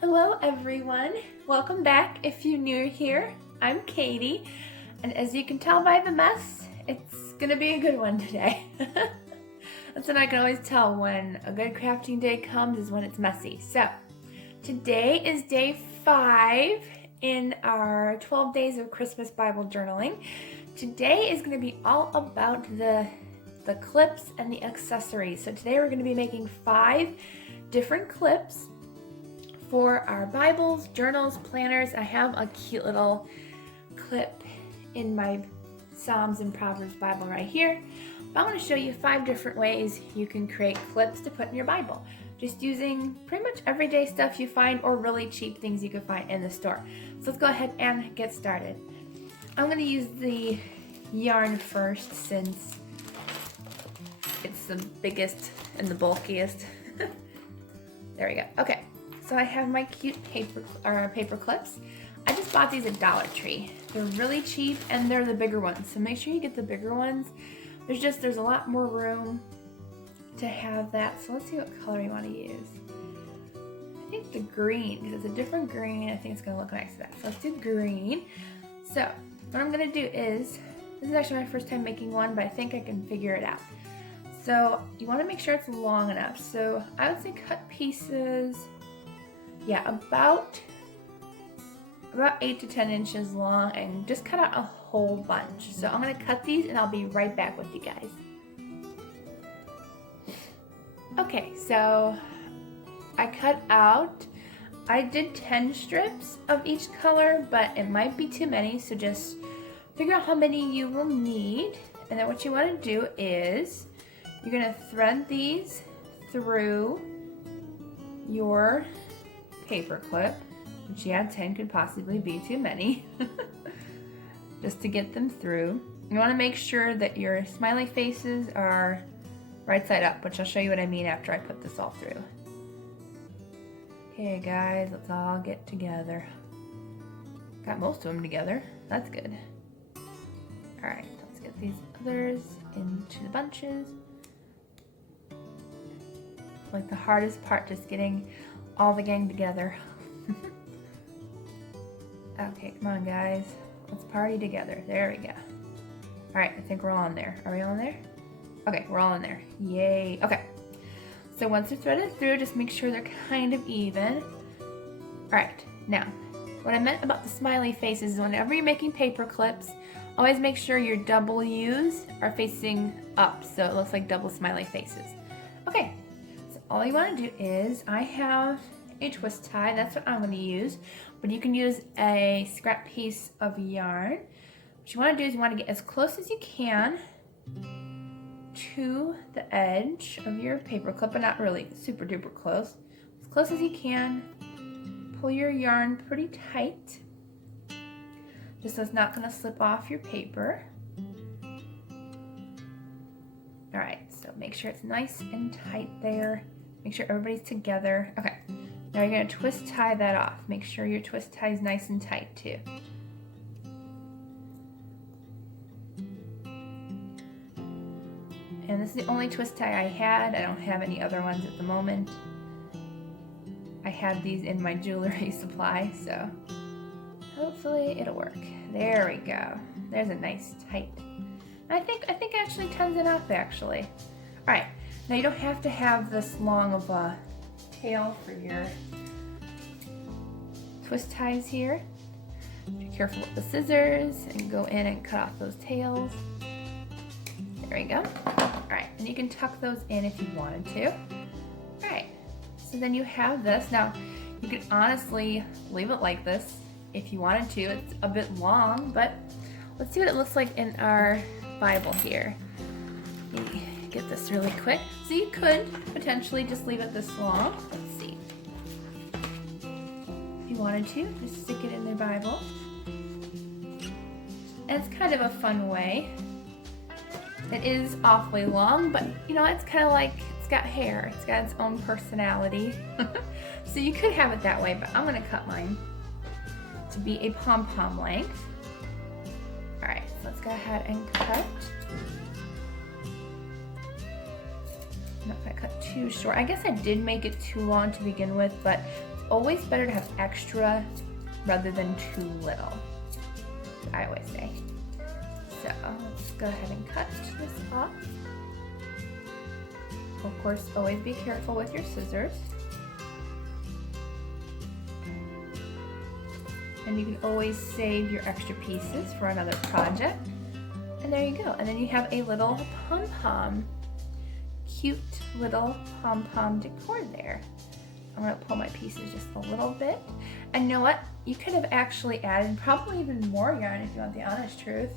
Hello everyone, welcome back. If you're new here, I'm Katie, and as you can tell by the mess, it's gonna be a good one today. That's when I can always tell when a good crafting day comes is when it's messy. So today is day 5 in our 12 days of Christmas Bible journaling. Today is going to be all about the clips and the accessories. So today we're going to be making 5 different clips for our Bibles, journals, planners. I have a cute little clip in my Psalms and Proverbs Bible right here. But I want to show you 5 different ways you can create clips to put in your Bible, just using pretty much everyday stuff you find or really cheap things you can find in the store. So let's go ahead and get started. I'm going to use the yarn first since it's the biggest and the bulkiest. There we go. Okay, so I have my cute paper clips. I just bought these at Dollar Tree. They're really cheap and they're the bigger ones. So make sure you get the bigger ones. There's a lot more room to have that. So let's see what color you want to use. I think the green, because it's a different green. I think it's going to look nice to that. So let's do green. So what I'm going to do is, this is actually my first time making one, but I think I can figure it out. So you want to make sure it's long enough. So I would say cut pieces, yeah, about 8 to 10 inches long, and just cut out a whole bunch. So I'm going to cut these and I'll be right back with you guys. Okay, so I did 10 strips of each color, but it might be too many, so just figure out how many you will need. And then what you want to do is you're going to thread these through your paper clip, which, yeah, 10 could possibly be too many, just to get them through. You want to make sure that your smiley faces are right side up, which I'll show you what I mean after I put this all through. Okay guys, let's all get together. Got most of them together, that's good. Alright, let's get these others into the bunches. Like the hardest part, just getting all the gang together. Okay, come on guys, let's party together. There we go. Alright, I think we're all in there. Are we all in there? Okay, we're all in there. Yay. Okay. So once they're threaded through, just make sure they're kind of even. Alright, now, what I meant about the smiley faces is whenever you're making paper clips, always make sure your W's are facing up so it looks like double smiley faces. Okay, so all you want to do is, I have a twist tie, that's what I'm going to use, but you can use a scrap piece of yarn. What you want to do is you want to get as close as you can to the edge of your paper clip, but not really super duper close. As close as you can. Pull your yarn pretty tight, just so it's not going to slip off your paper. Alright, so make sure it's nice and tight there. Make sure everybody's together. Okay, now you're going to twist tie that off. Make sure your twist tie is nice and tight too. And this is the only twist tie I had. I don't have any other ones at the moment. I have these in my jewelry supply, so hopefully it'll work. There we go. There's a nice tight. I think actually tons it up actually. All right, now you don't have to have this long of a tail for your twist ties here. Be careful with the scissors and go in and cut off those tails. There we go. Alright, and you can tuck those in if you wanted to. Alright, so then you have this. Now, you could honestly leave it like this if you wanted to. It's a bit long, but let's see what it looks like in our Bible here. Let me get this really quick. So you could potentially just leave it this long. Let's see. If you wanted to, just stick it in the Bible. And it's kind of a fun way. It is awfully long, but you know, it's kind of like, it's got hair. It's got its own personality. So you could have it that way, but I'm going to cut mine to be a pom-pom length. Alright, so let's go ahead and cut. Not if I cut too short. I guess I did make it too long to begin with, but always better to have extra rather than too little, I always say. So let's go ahead and cut this off. Of course, always be careful with your scissors. And you can always save your extra pieces for another project. And there you go. And then you have a little pom-pom, cute little pom-pom decor there. I'm gonna pull my pieces just a little bit. And you know what? You could have actually added probably even more yarn if you want the honest truth.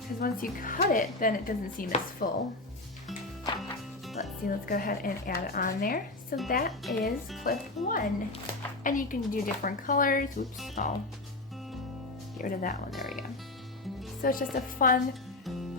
Because once you cut it, then it doesn't seem as full. Let's see, let's go ahead and add it on there. So that is clip 1. And you can do different colors. Oops, I'll get rid of that one, there we go. So it's just a fun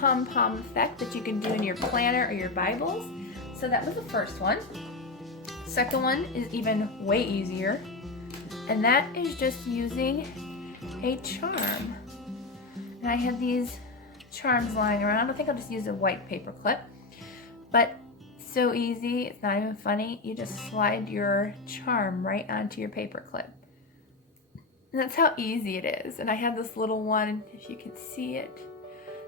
pom-pom effect that you can do in your planner or your Bibles. So that was the first one. Second one is even way easier. And that is just using a charm. And I have these charms lying around. I think I'll just use a white paper clip. But so easy, it's not even funny. You just slide your charm right onto your paper clip. And that's how easy it is. And I have this little one, if you can see it.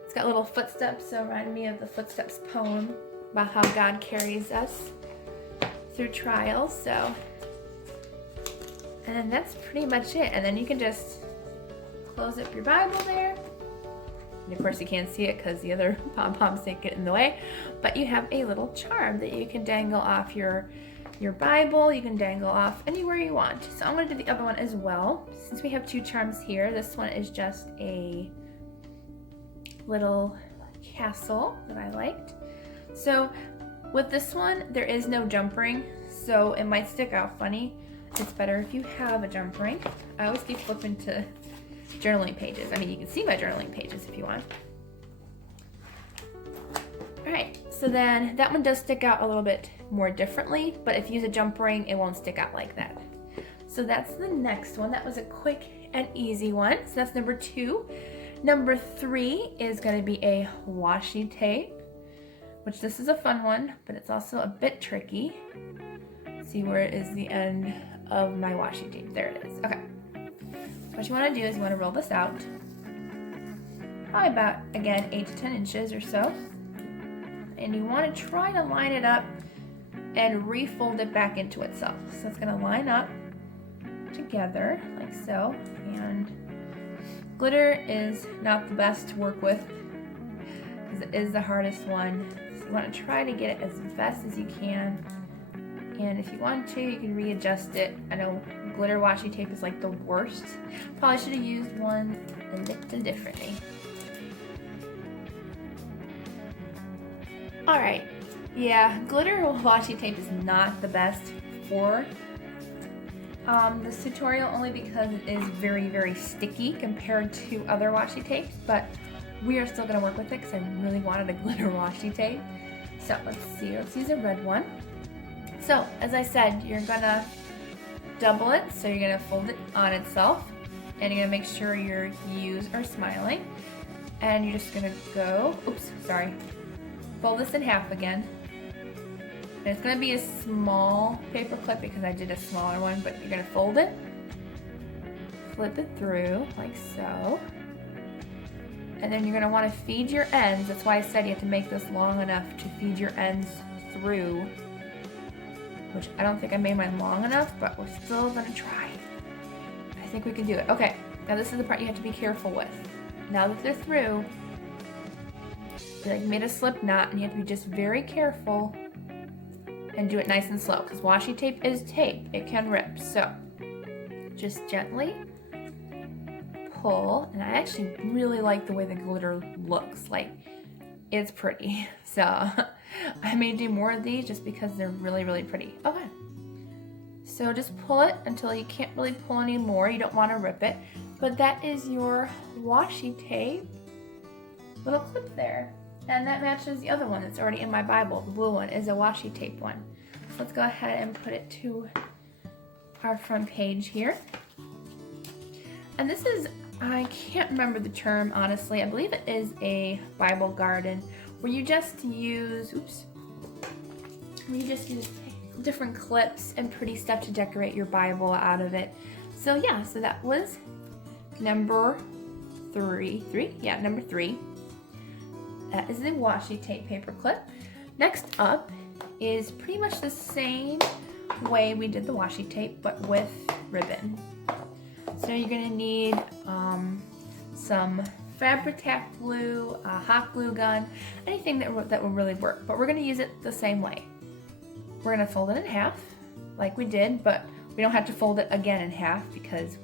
It's got little footsteps, so it reminded me of the Footsteps poem about how God carries us through trials. So, and then that's pretty much it. And then you can just close up your Bible there. And of course you can't see it because the other pom-poms get in the way, but you have a little charm that you can dangle off your Bible. You can dangle off anywhere you want. So I'm going to do the other one as well. Since we have 2 charms here, this one is just a little castle that I liked. So with this one, there is no jump ring, so it might stick out funny. It's better if you have a jump ring. I always keep flipping to journaling pages. I mean, you can see my journaling pages if you want. Alright, so then that one does stick out a little bit more differently, but if you use a jump ring, it won't stick out like that. So that's the next one. That was a quick and easy one. So that's number 2. Number 3 is going to be a washi tape, which this is a fun one, but it's also a bit tricky. Let's see, where is the end of my washi tape? There it is. Okay. So what you want to do is you want to roll this out, probably about, again, 8 to 10 inches or so. And you want to try to line it up and refold it back into itself. So it's going to line up together like so. And glitter is not the best to work with because it is the hardest one. So you want to try to get it as best as you can. And if you want to, you can readjust it. I know glitter washi tape is like the worst. Probably should have used one a little differently. Alright, yeah, glitter washi tape is not the best for this tutorial, only because it is very, very sticky compared to other washi tapes, but we are still going to work with it because I really wanted a glitter washi tape. So let's see, let's use a red one. So as I said, you're going to double it, so you're going to fold it on itself, and you're going to make sure your U's are smiling, and you're just going to go, fold this in half again. And it's going to be a small paper clip because I did a smaller one, but you're going to fold it, flip it through like so, and then you're going to want to feed your ends. That's why I said you have to make this long enough to feed your ends through, which I don't think I made mine long enough, but we're still going to try. I think we can do it. Okay, now this is the part you have to be careful with. Now that they're through, you made a slip knot, and you have to be just very careful and do it nice and slow, because washi tape is tape. It can rip. So just gently pull, and I actually really like the way the glitter looks. Like, it's pretty. So I may do more of these just because they're really, really pretty. Okay. So just pull it until you can't really pull anymore. You don't want to rip it. But that is your washi tape little clip there. And that matches the other one that's already in my Bible. The blue one is a washi tape one. So let's go ahead and put it to our front page here. And this is, I can't remember the term, honestly. I believe it is a Bible garden where you just use, different clips and pretty stuff to decorate your Bible out of it. So yeah, so that was number three. Number 3. That is the washi tape paper clip. Next up is pretty much the same way we did the washi tape, but with ribbon. So you're gonna need some Fabri-Tac glue, a hot glue gun, anything that will really work. But we're gonna use it the same way. We're gonna fold it in half, like we did, but we don't have to fold it again in half because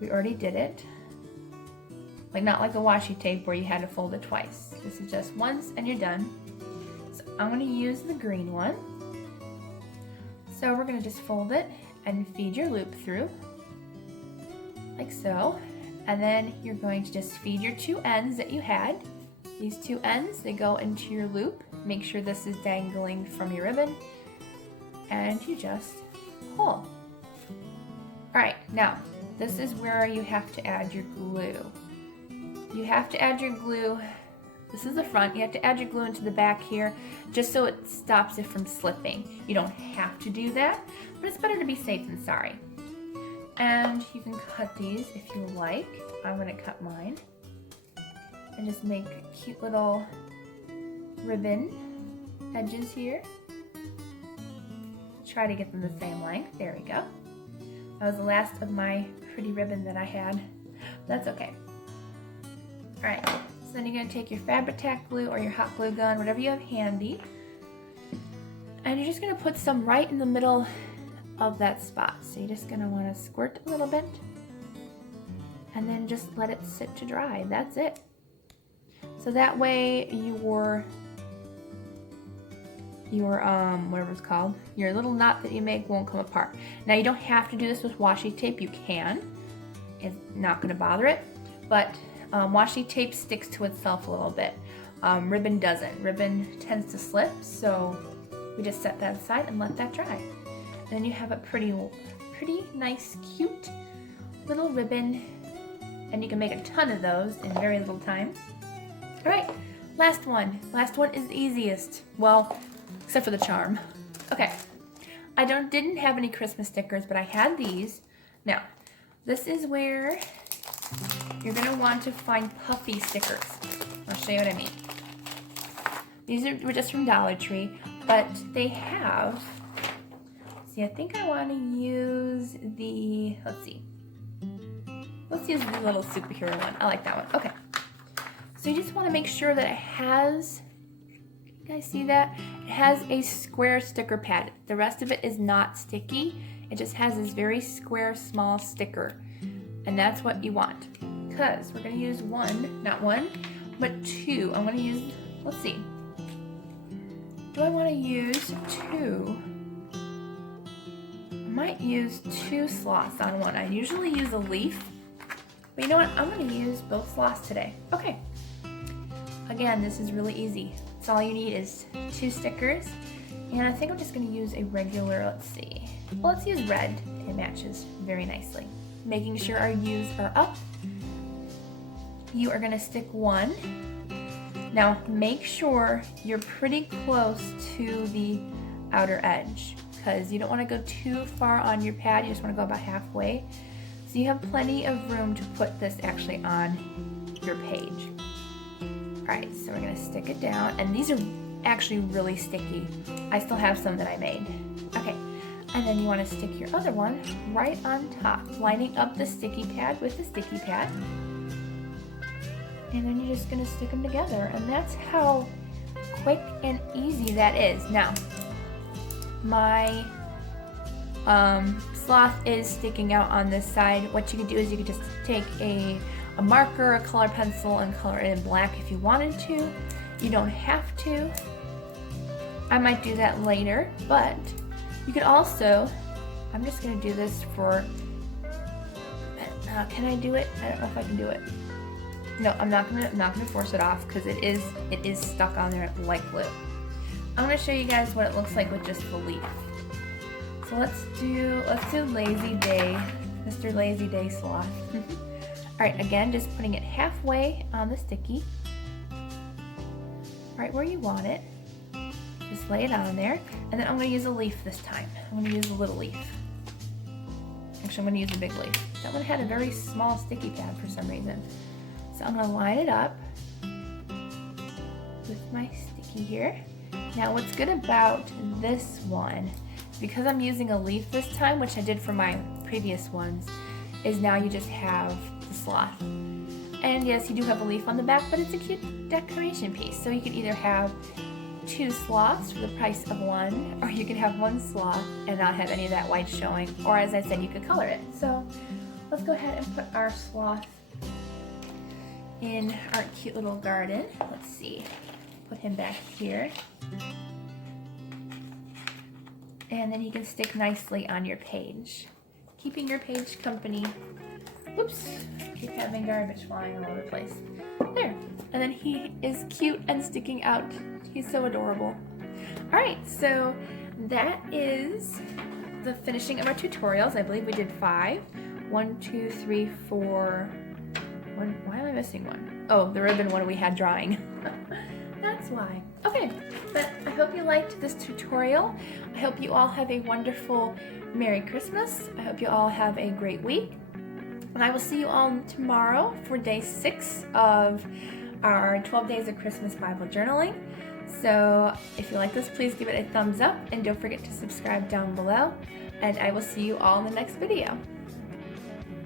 we already did it. Like not like the washi tape where you had to fold it twice. This is just once and you're done. So I'm gonna use the green one. So we're gonna just fold it and feed your loop through, like so. And then you're going to just feed your 2 ends that you had. These 2 ends, they go into your loop. Make sure this is dangling from your ribbon. And you just pull. All right, now this is where you have to add your glue. You have to add your glue, this is the front, you have to add your glue into the back here just so it stops it from slipping. You don't have to do that, but it's better to be safe than sorry. And you can cut these if you like. I'm gonna cut mine and just make cute little ribbon edges here. Try to get them the same length, there we go. That was the last of my pretty ribbon that I had. That's okay. All right, so then you're gonna take your Fabri-Tac glue or your hot glue gun, whatever you have handy, and you're just gonna put some right in the middle of that spot. So you're just gonna wanna squirt a little bit and then just let it sit to dry. That's it. So that way your whatever it's called, your little knot that you make won't come apart. Now you don't have to do this with washi tape, you can. It's not gonna bother it, but washi tape sticks to itself a little bit. Ribbon doesn't. Ribbon tends to slip, so we just set that aside and let that dry. And then you have a pretty nice, cute little ribbon, and you can make a ton of those in very little time. All right, last one. Last one is the easiest. Well, except for the charm. Okay, I didn't have any Christmas stickers, but I had these. Now, this is where you're gonna want to find puffy stickers. I'll show you what I mean. These were just from Dollar Tree, but they have, see, I think I wanna use the, let's use the little superhero one. I like that one, okay. So you just wanna make sure that it has, you guys see that? It has a square sticker pad. The rest of it is not sticky. It just has this very square, small sticker. And that's what you want. Because we're gonna use not one, but 2. I'm gonna use, let's see. Do I wanna use 2? I might use 2 sloths on one. I usually use a leaf, but you know what? I'm gonna use both sloths today. Okay. Again, this is really easy. So all you need is 2 stickers. And I think I'm just gonna use a regular, let's see. Well, let's use red. It matches very nicely. Making sure our U's are up. You are gonna stick 1. Now make sure you're pretty close to the outer edge because you don't wanna go too far on your pad, you just wanna go about halfway. So you have plenty of room to put this actually on your page. All right, so we're gonna stick it down, and these are actually really sticky. I still have some that I made. Okay, and then you wanna stick your other one right on top, lining up the sticky pad with the sticky pad. And then you're just gonna stick them together, and that's how quick and easy that is. Now, my sloth is sticking out on this side. What you could do is you could just take a marker, a color pencil, and color it in black if you wanted to. You don't have to. I might do that later, but you could also, I'm just gonna do this for, can I do it? I don't know if I can do it. No, I'm not gonna force it off because it is stuck on there like glue. I'm gonna show you guys what it looks like with just the leaf. So let's do Lazy Day, Mr. Lazy Day Sloth. Alright, again, just putting it halfway on the sticky. Right where you want it. Just lay it on there, and then I'm going to use a leaf this time. I'm going to use a little leaf. Actually, I'm going to use a big leaf. That one had a very small sticky pad for some reason. So I'm going to line it up with my sticky here. Now what's good about this one, because I'm using a leaf this time, which I did for my previous ones, is now you just have the sloth. And yes, you do have a leaf on the back, but it's a cute decoration piece. So you could either have 2 sloths for the price of 1, or you could have 1 sloth and not have any of that white showing, or as I said, you could color it. So let's go ahead and put our sloth in our cute little garden. Let's see, put him back here. And then he can stick nicely on your page, keeping your page company. Oops, keep having garbage flying all over the place. There, and then he is cute and sticking out. He's so adorable. All right, so that is the finishing of our tutorials. I believe we did 5. 1, 2, 3, 4. Why am I missing one? Oh, the ribbon one we had drawing. That's why. Okay, but I hope you liked this tutorial. I hope you all have a wonderful Merry Christmas. I hope you all have a great week. And I will see you all tomorrow for day 6 of our 12 Days of Christmas Bible Journaling. So if you like this, please give it a thumbs up and don't forget to subscribe down below. And I will see you all in the next video.